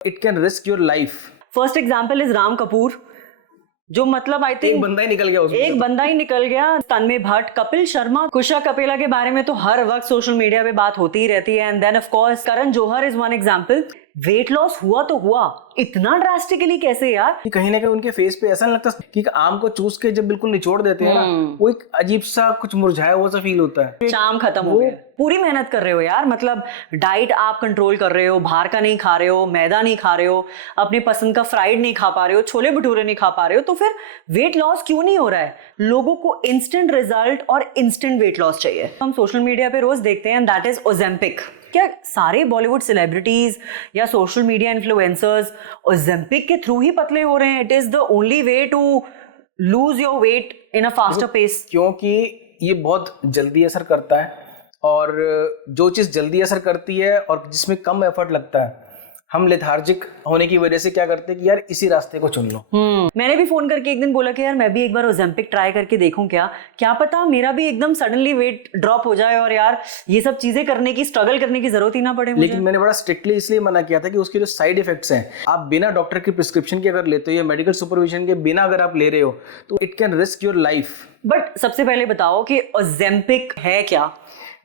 It can risk your life. First example is Ram Kapoor, जो मतलब I think एक बंदा ही निकल गया उसमें एक बंदा ही निकल गया। तन्मय भट्ट, कपिल शर्मा, कुशा कपिला के बारे में तो हर वक्त सोशल मीडिया पे बात होती ही रहती है। And then of course Karan Johar is one example. Weight loss हुआ तो हुआ, इतना ड्रास्टिकली कैसे यार? कि कहीं ना कहीं उनके फेस पे ऐसा नहीं लगता कि आम को चूस के जब बिल्कुल निचोड़ देते हैं ना, वो एक अजीब सा कुछ मुरझाया हुआ सा फील होता है, चाम खत्म हो गया। पूरी मेहनत कर रहे हो यार, मतलब डाइट आप कंट्रोल कर रहे हो, बाहर का नहीं खा रहे हो, मैदा नहीं खा रहे हो, अपने पसंद का फ्राइड नहीं खा पा रहे हो, छोले भटूरे नहीं खा पा रहे हो, तो फिर वेट लॉस क्यों नहीं हो रहा है? लोगों को इंस्टेंट रिजल्ट और इंस्टेंट वेट लॉस चाहिए। हम सोशल मीडिया पे रोज देखते हैं दैट इज ओजेम्पिक। क्या सारे बॉलीवुड सेलिब्रिटीज या सोशल मीडिया इन्फ्लुएंसर्स ओजेम्पिक के थ्रू ही पतले हो रहे हैं? It is the only way to lose your weight in a faster pace. क्योंकि ये बहुत जल्दी असर करता है, और जो चीज़ जल्दी असर करती है और जिसमें कम एफर्ट लगता है, हम लेथार्जिक होने की वजह से क्या करते हैं कि यार इसी रास्ते को चुन लो। मैंने भी फोन करके एक दिन बोला कि यार मैं भी एक बार ओजेम्पिक ट्राई करके देखूं, क्या पता मेरा भी एकदम सडनली वेट ड्रॉप हो जाए और यार ये सब चीजें करने की, स्ट्रगल करने की जरूरत ही ना पड़े मुझे। लेकिन मैंने बड़ा स्ट्रिक्टली इसलिए मना किया था कि उसके जो साइड इफेक्ट्स हैं, आप बिना डॉक्टर की प्रिस्क्रिप्शन के अगर लेते हो या मेडिकल सुपरविजन के बिना अगर आप ले रहे हो, तो it can risk your life. But सबसे पहले बताओ कि ओजेम्पिक है क्या?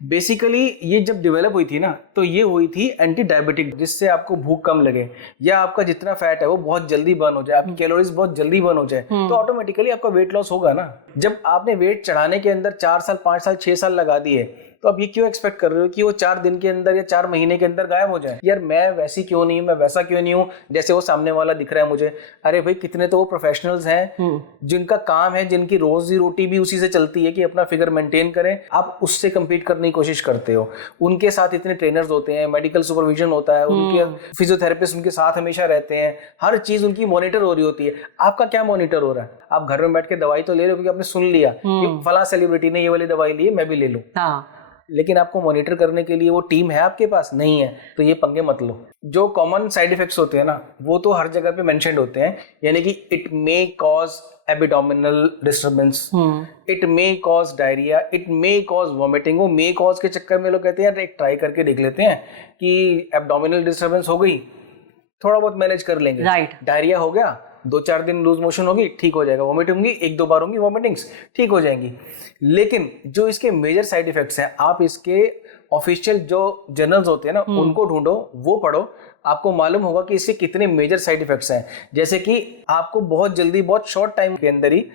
बेसिकली ये जब डेवलप हुई थी ना, तो ये हुई थी एंटी डायबिटिक, जिससे आपको भूख कम लगे या आपका जितना फैट है वो बहुत जल्दी बर्न हो जाए, आपकी कैलोरीज बहुत जल्दी बर्न हो जाए, तो ऑटोमेटिकली आपका वेट लॉस होगा ना। जब आपने वेट चढ़ाने के अंदर 4 साल 5 साल 6 साल लगा दिए, तो अब ये क्यों एक्सपेक्ट कर रहे हो कि वो 4 दिन के अंदर या 4 महीने के अंदर गायब हो जाए? यार मैं वैसी क्यों नहीं हूँ, मैं वैसा क्यों नहीं हूँ जैसे वो सामने वाला दिख रहा है मुझे। अरे भाई, कितने तो वो प्रोफेशनल्स हैं जिनका काम है, जिनकी रोजी रोटी भी उसी से चलती है कि अपना फिगर मेंटेन करें। आप उससे कम्पीट करने की कोशिश करते हो। उनके साथ इतने ट्रेनर्स होते हैं, मेडिकल सुपरविजन होता है, उनके फिजियोथेरेपिस्ट उनके साथ हमेशा रहते हैं, हर चीज उनकी मॉनिटर हो रही होती है। आपका क्या मॉनिटर हो रहा है? आप घर में बैठ के दवाई तो ले रहे हो क्योंकि आपने सुन लिया कि फला सेलिब्रिटी ने ये वाली दवाई ली है, मैं भी ले लूं। लेकिन आपको मॉनिटर करने के लिए वो टीम है आपके पास? नहीं है। तो ये पंगे मत लो। जो कॉमन साइड इफेक्ट्स होते हैं ना, वो तो हर जगह पे मेंशन्ड होते हैं, यानी कि it may cause abdominal disturbance, it may cause diarrhoea, it may cause vomiting. वो मे कॉज के चक्कर में लोग कहते हैं यार एक ट्राई करके देख लेते हैं कि एब्डोमिनल डिस्टर्बेंस हो गई, थोड़ा बहुत मैनेज कर लेंगे, डायरिया हो गया, 2-4 दिन लूज मोशन होगी, ठीक हो जाएगा, वॉमिटिंग होंगी 1-2 बार होंगी वॉमिटिंग्स, ठीक हो जाएंगी। लेकिन जो इसके मेजर साइड इफेक्ट्स हैं, आप इसके ऑफिशियल जो जर्नल्स होते हैं ना, उनको ढूंढो, वो पढ़ो, आपको मालूम होगा कि इसके कितने मेजर साइड इफेक्ट्स हैं। जैसे कि आपको बहुत जल्दी, बहुत शॉर्ट टाइम के अंदर ही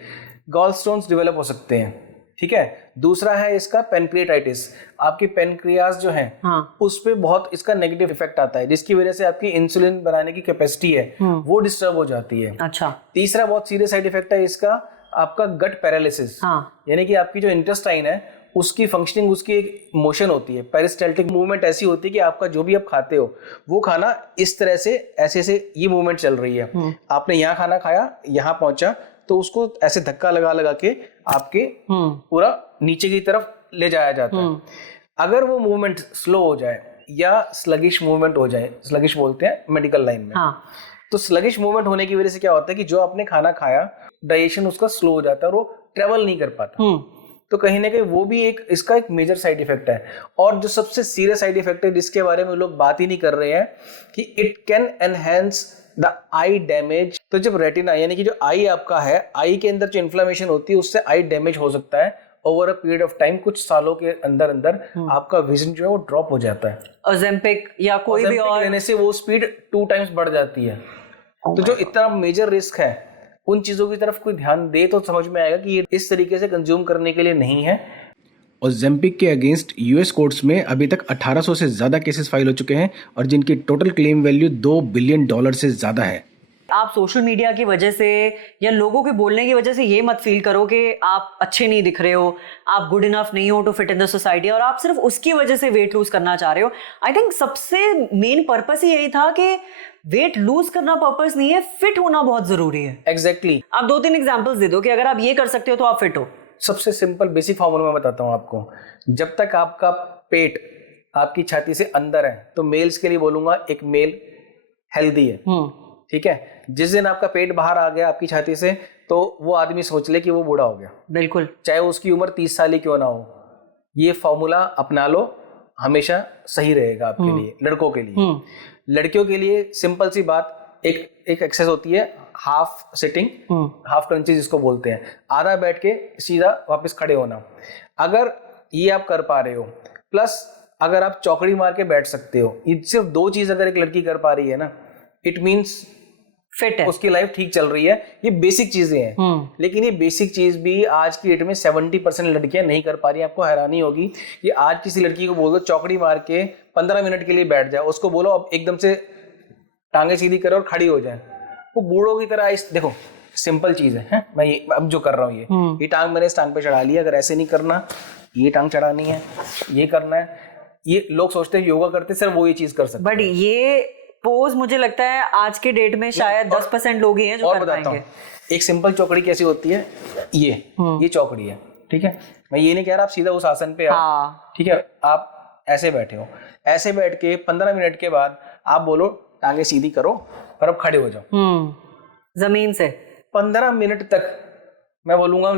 गॉल स्टोन्स डेवलप हो सकते हैं, ठीक है। दूसरा है इसका पेनक्रियाटाइटिस, आपकी पेनक्रियाज जो है उस पे बहुत इसका नेगेटिव इफेक्ट आता है, जिसकी वजह से आपकी इंसुलिन बनाने की कैपेसिटी है वो डिस्टर्ब हो जाती है। अच्छा। तीसरा बहुत सीरियस साइड इफेक्ट है इसका, आपका गट पैरालिसिस, यानी कि आपकी जो इंटेस्टाइन है उसकी फंक्शनिंग, उसकी एक मोशन होती है, पेरिस्टाल्टिक मूवमेंट ऐसी होती है कि आपका जो भी आप खाते हो वो खाना इस तरह से ऐसे से ये मूवमेंट चल रही है। आपने यहाँ खाना खाया, यहाँ पहुंचा, तो उसको ऐसे धक्का लगा लगा के आपके पूरा नीचे की तरफ ले जाया जाता है। अगर वो मूवमेंट स्लो हो जाए या स्लगिश मूवमेंट हो जाए, स्लगिश बोलते हैं मेडिकल लाइन में, तो स्लगिश मूवमेंट होने की वजह से क्या होता है कि जो आपने खाना खाया, डाइजेशन उसका स्लो हो जाता है और वो ट्रेवल नहीं कर पाता। तो कहीं ना कहीं वो भी एक इसका एक मेजर साइड इफेक्ट है। और जो सबसे सीरियस साइड इफेक्ट है जिसके बारे में लोग बात ही नहीं कर रहे हैं, कि it can enhance the I damage. तो जब रेटिना, यानी कि जो आई आपका है, आई के अंदर जो इन्फ्लेमेशन होती है उससे आई डैमेज हो सकता है over a period of time. कुछ सालों के अंदर अंदर आपका विजन जो है वो ड्रॉप हो जाता है। ओजेम्पिक या कोई भी और लेने से वो स्पीड 2 टाइम्स बढ़ जाती है। तो जो इतना मेजर रिस्क है, उन चीजों की तरफ कोई ध्यान दे तो समझ में आएगा कि ये इस तरीके से कंज्यूम करने के लिए नहीं है। ओजेम्पिक के अगेंस्ट यूएस कोर्ट्स में अभी तक 1800 से ज्यादा केसेस फाइल हो चुके हैं और जिनकी टोटल क्लेम वैल्यू $2 बिलियन से ज्यादा है। आप सोशल मीडिया की वजह से या लोगों के बोलने की वजह से ये मत फील करो कि आप अच्छे नहीं दिख रहे हो, आप गुड इनफ नहीं हो to fit in the society, और आप सिर्फ उसकी वजह से वेट लूज करना चाह रहे हो। आई थिंक सबसे मेन पर्पस ही यही था कि वेट लूज करना पर्पस नहीं है, फिट होना बहुत जरूरी है। एग्जैक्टली। आप 2-3 एग्जांपल्स दे दो कि अगर आप ये कर सकते हो तो आप फिट हो। सबसे सिंपल बेसिक फॉर्मूला मैं बताता हूँ आपको। जब तक आपका पेट आपकी छाती से अंदर है, तो मेल्स के लिए बोलूंगा एक मेल हेल्दी है, ठीक है। जिस दिन आपका पेट बाहर आ गया आपकी छाती से, तो वो आदमी सोच ले कि वो बूढ़ा हो गया। बिल्कुल, चाहे उसकी उम्र 30 साल ही क्यों ना हो। ये फॉर्मूला अपना लो, हमेशा सही रहेगा आपके लिए, लड़कों के लिए। लड़कियों के लिए सिंपल सी बात, एक एक्सरसाइज होती है हाफ सिटिंग, हाफ क्रंचेस जिसको बोलते हैं, आधा बैठ के सीधा वापस खड़े होना। अगर ये आप कर पा रहे हो, प्लस अगर आप चौकड़ी मार के बैठ सकते हो, ये सिर्फ 2 चीज अगर एक लड़की कर पा रही है ना, इट मीन्स फिट है, उसकी लाइफ ठीक चल रही है। ये बेसिक चीजें हैं, लेकिन ये बेसिक चीज भी आज की डेट में 70% लड़कियां नहीं कर पा रही। आपको हैरानी होगी कि आज किसी लड़की को बोल दो चौकड़ी मार के 15 मिनट के लिए बैठ जाए, उसको बोलो अब एकदम से टांगे सीधी करो और खड़ी हो जाए, वो बूढ़ों की तरह देखो सिंपल चीज है? मैं ये अब जो कर रहा हूँ ये टांग मैंने इस टांग पे चढ़ा लिया, अगर ऐसे नहीं करना, ये टांग चढ़ानी है, ये करना है। ये लोग सोचते हैं योगा करते सिर्फ वो ये चीज कर सकते हैं, बट ये पोज मुझे लगता है आज के डेट में शायद 10% लोग ही हैं जो कर पाएंगे। एक सिंपल चौकड़ी कैसी होती है, ये चौकड़ी है, ठीक है। मैं ये नहीं कह रहा आप सीधा उस आसन पे आओ, ठीक है। आप ऐसे बैठे हो, ऐसे बैठ के 15 मिनट के बाद आप बोलो टांगे सीधी करो और अब खड़े हो जाओ जमीन से। 15 मिनट तक मैं बोलूंगा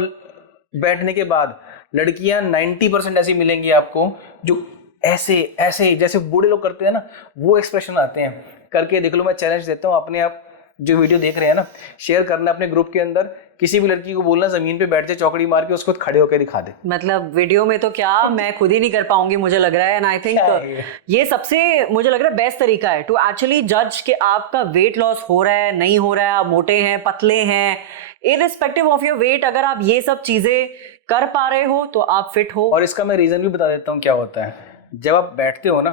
बैठने के बाद लड़कियां 90% ऐसी मिलेंगी आपको जो ऐसे ऐसे जैसे बूढ़े लोग करते हैं ना, वो एक्सप्रेशन आते हैं। करके देख लो, मैं चैलेंज देता हूँ, अपने आप जो वीडियो देख रहे हैं ना, शेयर करना अपने ग्रुप के अंदर, किसी भी लड़की को बोलना जमीन पे बैठ जाए चौकड़ी मार के, उसको खड़े होकर दिखा दे। मतलब वीडियो में तो क्या मैं खुद ही नहीं कर पाऊंगी मुझे लग रहा है। एंड आई थिंक ये सबसे मुझे लग रहा है बेस्ट तरीका है टू एक्चुअली जज कि आपका वेट लॉस हो रहा है नहीं हो रहा है, आप मोटे हैं पतले हैं, इररिस्पेक्टिव ऑफ योर वेट, अगर आप ये सब चीजें कर पा रहे हो तो आप फिट हो। और इसका मैं रीजन भी बता देता हूँ क्या होता है। जब आप बैठते हो ना,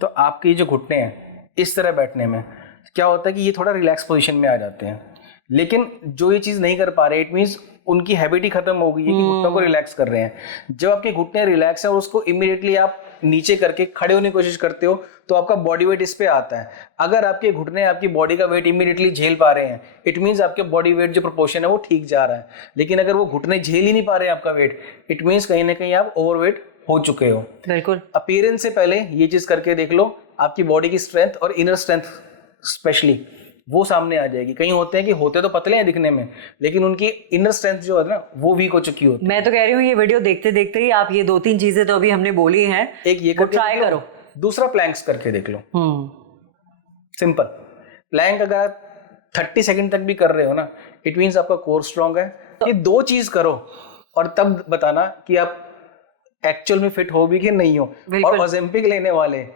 तो आपके जो घुटने हैं इस तरह बैठने में क्या होता है कि ये थोड़ा रिलैक्स पोजीशन में आ जाते हैं, लेकिन जो ये चीज़ नहीं कर पा रहे, इट मीन्स उनकी हैबिट ही खत्म हो गई है कि घुटनों को रिलैक्स कर रहे हैं। जब आपके घुटने रिलैक्स है और उसको इमीडिएटली आप नीचे करके खड़े होने की कोशिश करते हो, तो आपका बॉडी वेट इस पे आता है। अगर आपके घुटने आपकी बॉडी का वेट इमीडिएटली झेल पा रहे हैं, इट मीन्स आपके बॉडी वेट जो प्रोपोर्शन है वो ठीक जा रहा है। लेकिन अगर वो घुटने झेल ही नहीं पा रहे हैं आपका वेट, इट मीन्स कहीं ना कहीं आप ओवरवेट हो चुके हो। बिल्कुल। अपीयरेंस से पहले ये चीज करके देख लो, आपकी बॉडी की स्ट्रेंथ और इनर स्ट्रेंथ स्पेशली वो सामने आ जाएगी। कहीं होते हैं कि होते तो पतले हैं दिखने में, लेकिन उनकी इनर स्ट्रेंथ जो है ना वो वीक हो चुकी होती है। मैं तो कह रही हूँ ये वीडियो देखते देखते ही आप ये 2-3 चीजें तो अभी हमने बोली हैं, एक ये ट्राई करो, दूसरा प्लैंक्स करके देख लो। सिंपल प्लैंक अगर आप 30 सेकंड तक भी कर रहे हो ना, इट मीन्स आपका कोर स्ट्रांग है। ये 2 चीज करो और तब बताना कि आप एक्चुअल में फिट हो भी कि नहीं हो। और ओजेम्पिक लेने वाले,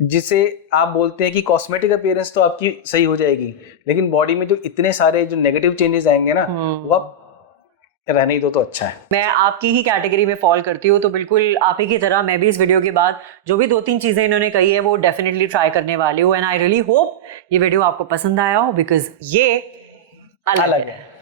जिसे आप बोलते हैं कि कॉस्मेटिक अपीयरेंस तो आपकी सही हो जाएगी, लेकिन बॉडी में जो इतने सारे जो नेगेटिव चेंजेस आएंगे ना, वो आप रहने ही दो तो अच्छा है। मैं आपकी ही कैटेगरी में फॉल करती हूँ, तो बिल्कुल आप ही की तरह मैं भी इस वीडियो के बाद जो भी 2-3 चीजें इन्होंने कही है वो डेफिनेटली ट्राई करने वाली हूँ। एंड आई रियली होप ये वीडियो आपको पसंद आया हो, बिकॉज ये अलग है।